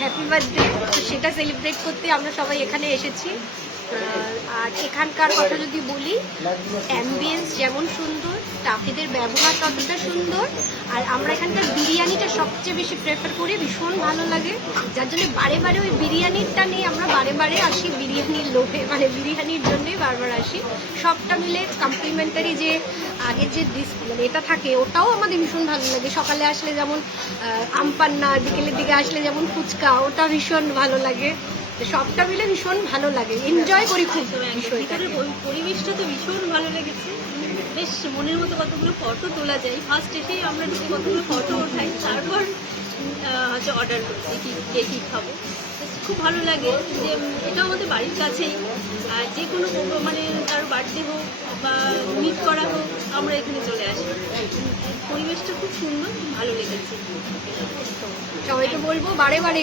Happy birthday, তো সেটা celebrate করতে আমরা সবাই এখানে এসেছি। আর এখানকার কথা যদি বলি, অ্যাম্বিয়েন্স যেমন সুন্দর, স্টাফেদের ব্যবহার ততটা সুন্দর। আর আমরা এখানকার বিরিয়ানিটা সবচেয়ে বেশি প্রেফার করি, ভীষণ ভালো লাগে, যার জন্য বারে বারে ওই বিরিয়ানিটা নিয়ে আমরা বারে বারে আসি, বিরিয়ানির লোভে, মানে বিরিয়ানির জন্যই বারবার আসি। সবটা মিলে কমপ্লিমেন্টারি যে আগের যে ডিস মানে এটা থাকে, ওটাও আমাদের ভীষণ ভালো লাগে। সকালে আসলে যেমন আমপান্না, বিকেলের দিকে আসলে যেমন ফুচকা, ওটা ভীষণ ভালো লাগে। সবটা মিলে ভীষণ ভালো লাগে, এনজয় করি খুব বিষয়টাকে। পরিবেশটা তো ভীষণ ভালো লেগেছে, বেশ মনের মতো কতগুলো ফটো তোলা যায়। ফার্স্ট এসেই আমরা ঢুকে কতগুলো ফটো ওঠাই, তারপর হচ্ছে অর্ডার করি কে কী খাবো। খুব ভালো লাগে যে এটা আমাদের বাড়ির কাছেই, আর যে কোনো মানে কারো বার্থডে হোক বা মিট করা হোক, আমরা এখানে চলে আসি। পরিবেশটা খুব সুন্দর, ভালো লেগেছে। সবাইকে বলবো বারে বারে